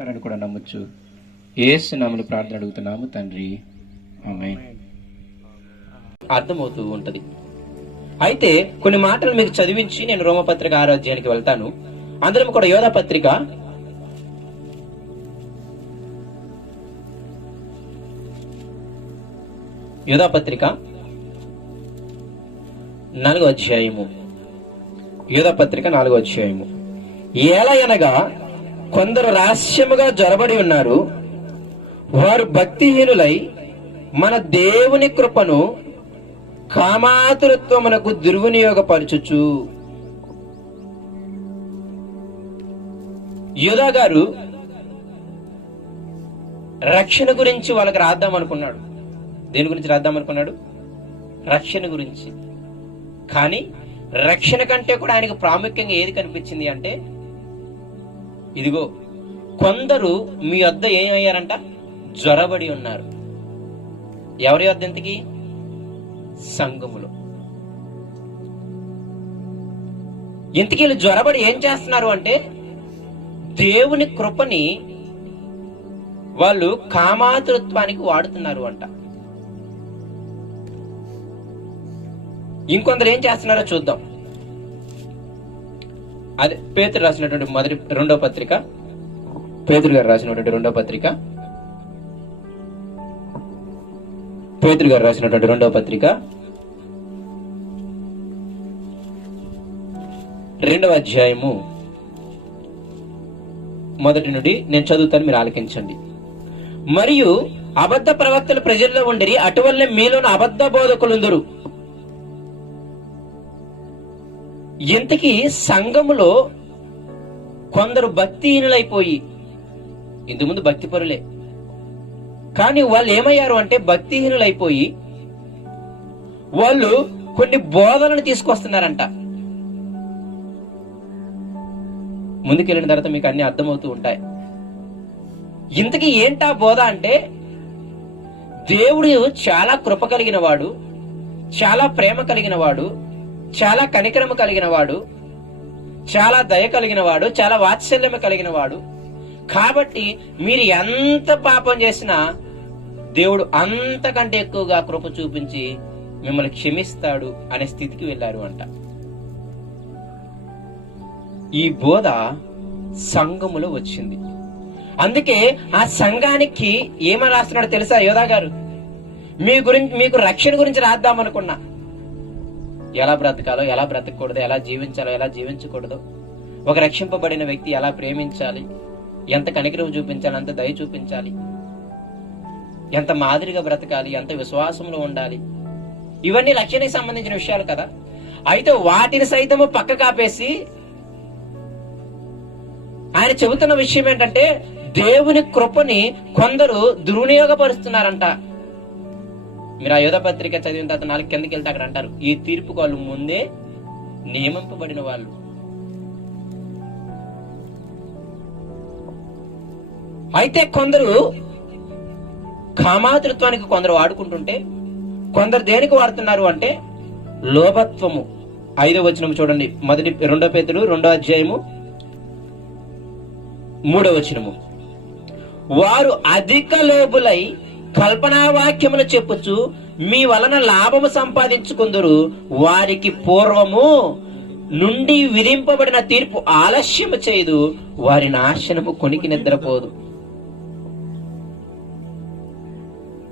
ఉంటారని కూడా నమ్మొచ్చు. యేసు నామములో ప్రార్థన అడుగుతున్నాము తండ్రి, ఆమేన్. అర్థమవుతూ ఉంటది. అయితే కొన్ని మాటలు మీకు చదివించి నేను రోమపత్రిక 6వ అధ్యాయానికి వెళ్తాను. అందరం కూడా యోధాపత్రిక 4వ అధ్యాయము. యోధాపత్రిక 4వ అధ్యాయము. ఏలయనగా కొందరు రహస్యముగా జొరబడి ఉన్నారు, వారు భక్తిహీనులై మన దేవుని కృపను కామాతురత్వమునకు దుర్వినియోగపరచుచు. యోధా గారు రక్షణ గురించి వాళ్ళకి రాద్దాం అనుకున్నాడు. దేని గురించి రాద్దాం అనుకున్నాడు? రక్షణ గురించి. కానీ రక్షణ కంటే కూడా ఆయనకు ప్రాముఖ్యంగా ఏది కనిపించింది అంటే, ఇదిగో కొందరు మీ వద్ద ఏమయ్యారంట? జ్వరబడి ఉన్నారు. ఎవరి వద్ద? ఎంతకి? సంఘములో. ఇంతకీ వీళ్ళు జ్వరబడి ఏం చేస్తున్నారు అంటే, దేవుని కృపని వాళ్ళు కామాతురత్వానికి వాడుతున్నారు అంట. ఇంకొందరు ఏం చేస్తున్నారో చూద్దాం. అదే పేతురు రాసినటువంటి రెండవ పత్రిక, పేతురు గారు రాసినటువంటి రెండవ పత్రిక, పేతురు గారు రాసినటువంటి రెండవ పత్రిక 2వ అధ్యాయము 1 నుండి నేను చదువుతాను, మీరు ఆలకించండి. మరియు అబద్ధ ప్రవక్తలు ప్రజల్లో ఉండిరి, అటువల్లే మీలోని అబద్ధ బోధకులుందరు. ఇంతకీ సంఘములో కొందరు భక్తిహీనులైపోయి, ఇంతకుముందు భక్తి పరులే, కానీ వాళ్ళు ఏమయ్యారు అంటే భక్తిహీనులైపోయి వాళ్ళు కొన్ని బోధలను తీసుకొస్తున్నారంట. ముందుకెళ్ళిన తర్వాత మీకు అన్ని అర్థమవుతూ ఉంటాయి. ఇంతకీ ఏంటా బోధ అంటే, దేవుడు చాలా కృప కలిగిన వాడు, చాలా ప్రేమ కలిగిన వాడు, చాలా కనికరము కలిగిన వాడు, చాలా దయ కలిగిన వాడు, చాలా వాత్సల్యము కలిగిన వాడు. కాబట్టి మీరు ఎంత పాపం చేసినా దేవుడు అంతకంటే ఎక్కువగా కృప చూపించి మిమ్మల్ని క్షమిస్తాడు అనే స్థితికి వెళ్ళారు అంట. ఈ బోధ సంఘములో వచ్చింది. అందుకే ఆ సంఘానికి ఏమని రాస్తున్నాడో తెలుసా యోధా గారు? మీకు రక్షణ గురించి రాద్దామనుకున్నా, ఎలా బ్రతకాలో, ఎలా బ్రతకూడదో, ఎలా జీవించాలో, ఎలా జీవించకూడదో, ఒక రక్షింపబడిన వ్యక్తి ఎలా ప్రేమించాలి, ఎంత కనికరం చూపించాలి, ఎంత దయ చూపించాలి, ఎంత మాదిరిగా బ్రతకాలి, ఎంత విశ్వాసంలో ఉండాలి, ఇవన్నీ రక్షణకి సంబంధించిన విషయాలు కదా. అయితే వాటిని సైతము పక్క కాపేసి ఆయన చెబుతున్న విషయం ఏంటంటే, దేవుని కృపని కొందరు దుర్వినియోగపరుస్తున్నారంట. మీరు ఆ యోధ పత్రిక చదివిన తర్వాత 4 కిందకి వెళ్తే అక్కడ అంటారు, ఈ తీర్పుకు వాళ్ళు ముందే నియమింపబడిన వాళ్ళు. అయితే కొందరు కామాతృత్వానికి కొందరు వాడుకుంటుంటే, కొందరు దేనికి వాడుతున్నారు అంటే లోభత్వము. 5వ వచనం చూడండి, 2 పేతురు 2వ అధ్యాయము 3వ వచనము. వారు అధిక లోబులై కల్పనా వాక్యములు చెప్పుచు మీ వలన లాభము సంపాదించుకుందరు, వారికి పూర్వము నుండి విధింపబడిన తీర్పు ఆలస్యము చేయదు, వారి నాశనము కొనికి నిద్రపోదు.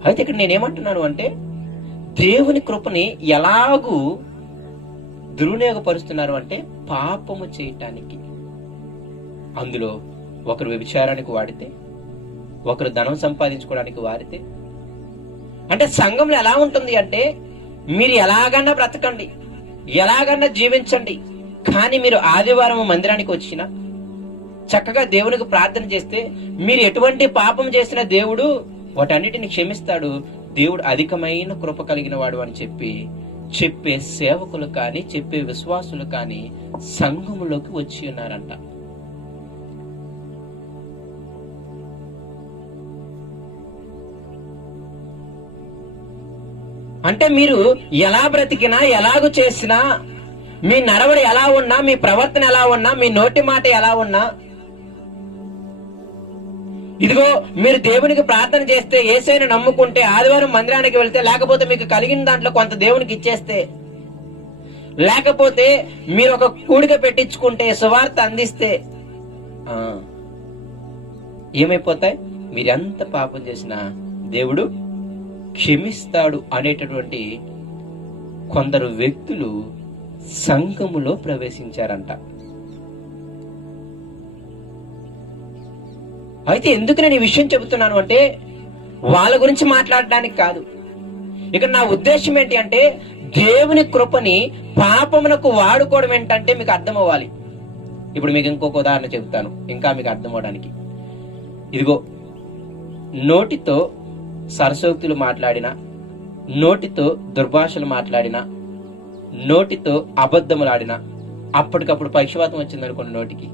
అయితే ఇక్కడ నేనేమంటున్నాను అంటే, దేవుని కృపని ఎలాగూ దుర్వినియోగపరుస్తున్నారు అంటే పాపము చేయటానికి. అందులో ఒకరు వ్యభిచారానికి వాడితే, ఒకరు ధనం సంపాదించుకోవడానికి వాడితే. అంటే సంఘంలో ఎలా ఉంటుంది అంటే, మీరు ఎలాగన్నా బ్రతకండి, ఎలాగన్నా జీవించండి, కానీ మీరు ఆదివారం మందిరానికి వచ్చినా, చక్కగా దేవునికి ప్రార్థన చేస్తే, మీరు ఎటువంటి పాపం చేసినా దేవుడు వాటన్నిటిని క్షమిస్తాడు, దేవుడు అధికమైన కృప కలిగిన వాడు అని చెప్పే సేవకులు కానీ, చెప్పే విశ్వాసులు కానీ సంఘములోకి వచ్చి ఉన్నారంట. అంటే మీరు ఎలా బ్రతికినా, ఎలాగూ చేసినా, మీ నడవడి ఎలా ఉన్నా, మీ ప్రవర్తన ఎలా ఉన్నా, మీ నోటి మాట ఎలా ఉన్నా, ఇదిగో మీరు దేవునికి ప్రార్థన చేస్తే, యేసయ్యను నమ్ముకుంటే, ఆదివారం మందిరానికి వెళ్తే, లేకపోతే మీకు కలిగిన దాంట్లో కొంత దేవునికి ఇచ్చేస్తే, లేకపోతే మీరు ఒక కూడిక పెట్టించుకుంటే, సువార్త అందిస్తే ఏమైపోతాయి? మీరెంత పాపం చేసినా దేవుడు క్షమిస్తాడు అనేటటువంటి కొందరు వ్యక్తులు సంఘములో ప్రవేశించారంట. అయితే ఎందుకు నేను ఈ విషయం చెబుతున్నాను అంటే, వాళ్ళ గురించి మాట్లాడడానికి కాదు. ఇక్కడ నా ఉద్దేశం ఏంటి అంటే, దేవుని కృపని పాపమునకు వాడుకోవడం ఏంటంటే మీకు అర్థం అవ్వాలి. ఇప్పుడు మీకు ఇంకొక ఉదాహరణ చెబుతాను, ఇంకా మీకు అర్థం అవడానికి. ఇదిగో, నోటితో సరసోక్తులు మాట్లాడిన, నోటితో దుర్భాషలు మాట్లాడిన, నోటితో అబద్ధములు ఆడిన, అప్పటికప్పుడు పక్షవాతం వచ్చిందనుకోండి నోటికి,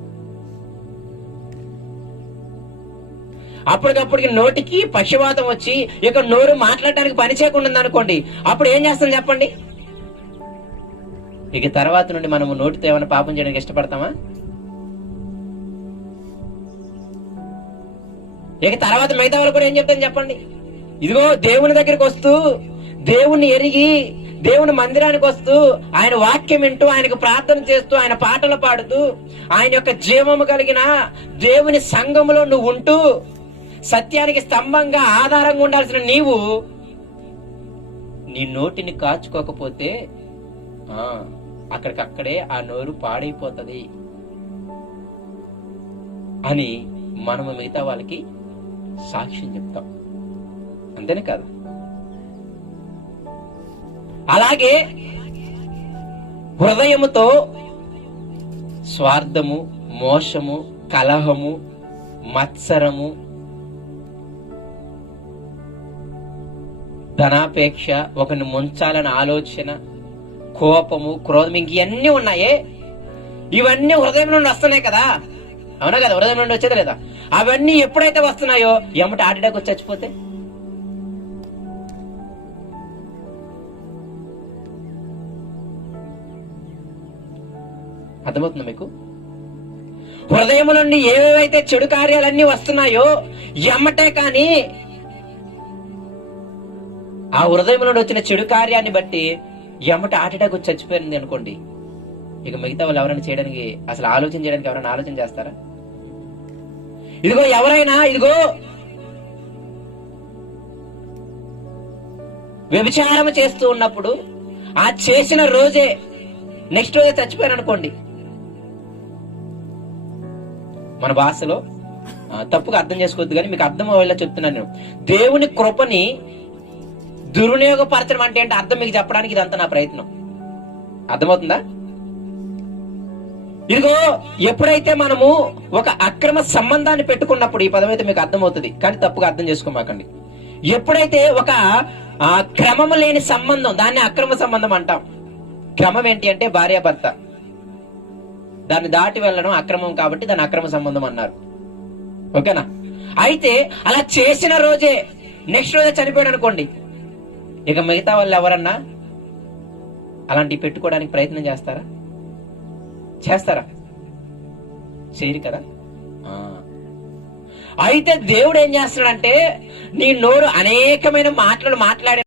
అప్పటికప్పటికి నోటికి పక్షవాతం వచ్చి ఇక నోరు మాట్లాడడానికి పని చేయకుండా అనుకోండి, అప్పుడు ఏం చేస్తాం చెప్పండి? ఇక తర్వాత నుండి మనము నోటితో ఏమైనా పాపం చేయడానికి ఇష్టపడతామా? ఇక తర్వాత మిగతా వాళ్ళు కూడా ఏం చెప్తాను చెప్పండి? ఇదిగో దేవుని దగ్గరికి వస్తూ, దేవుణ్ణి ఎరిగి, దేవుని మందిరానికి వస్తూ, ఆయన వాక్యం వింటూ, ఆయనకు ప్రార్థన చేస్తూ, ఆయన పాటలు పాడుతూ, ఆయన యొక్క జీవము కలిగిన దేవుని సంఘములో నువ్వు ఉంటూ, సత్యానికి స్తంభంగా ఆధారంగా ఉండాల్సిన నీవు నీ నోటిని కాచుకోకపోతే అక్కడికక్కడే ఆ నోరు పాడైపోతుంది అని మనము మిగతా వాళ్ళకి సాక్ష్యం చెప్తాం. అంతేనే కాదు? అలాగే హృదయముతో స్వార్థము, మోసము, కలహము, మత్సరము, ధనాపేక్ష, ఒకరిని ముంచాలని ఆలోచన, కోపము, క్రోధం, ఇంకన్నీ ఉన్నాయే, ఇవన్నీ హృదయం నుండి వస్తున్నాయి కదా? అవునా కదా? హృదయం నుండి వచ్చేది లేదా? అవన్నీ ఎప్పుడైతే వస్తున్నాయో ఎమ్మటి హార్ట్ అటాక్ వచ్చి చచ్చిపోతే, అర్థమవుతుందా మీకు? హృదయం నుండి ఏవేవైతే చెడు కార్యాలన్నీ వస్తున్నాయో ఎమ్మటే, కానీ ఆ హృదయం నుండి వచ్చిన చెడు కార్యాన్ని బట్టి ఎమ్మటి హార్ట్ అటాక్ వచ్చి చచ్చిపోయింది అనుకోండి, ఇక మిగతా వాళ్ళు ఎవరైనా చేయడానికి, అసలు ఆలోచన చేయడానికి ఎవరైనా ఆలోచన చేస్తారా? ఇదిగో ఎవరైనా, ఇదిగో వ్యభిచారం చేస్తూ ఉన్నప్పుడు ఆ చేసిన రోజే నెక్స్ట్ రోజే చచ్చిపోయారు అనుకోండి, మన భాషలో తప్పుగా అర్థం చేసుకోవద్దు కానీ మీకు అర్థం అయ్యేలా చెప్తున్నాను నేను. దేవుని కృపని దుర్వినియోగపరచడం అంటే ఏంటి అర్థం మీకు చెప్పడానికి ఇదంతా నా ప్రయత్నం. అర్థమవుతుందా? ఇదిగో ఎప్పుడైతే మనము ఒక అక్రమ సంబంధాన్ని పెట్టుకున్నప్పుడు, ఈ పదం అయితే మీకు అర్థమవుతుంది కానీ తప్పుగా అర్థం చేసుకోమాకండి. ఎప్పుడైతే ఒక క్రమము లేని సంబంధం, దాన్ని అక్రమ సంబంధం అంటాం. క్రమం ఏంటి అంటే భార్యాభర్త, దాన్ని దాటి వెళ్ళడం అక్రమం కాబట్టి దాన్ని అక్రమ సంబంధం అన్నారు. ఓకేనా? అయితే అలా చేసిన రోజే నెక్స్ట్ రోజే చనిపోయాడు అనుకోండి, ఇక మిగతా వాళ్ళు ఎవరన్నా అలాంటివి పెట్టుకోవడానికి ప్రయత్నం చేస్తారా? చేయరు కదా? అయితే దేవుడు ఏం చేస్తున్నాడంటే, నీ నోరు అనేకమైన మాటలు మాట్లాడే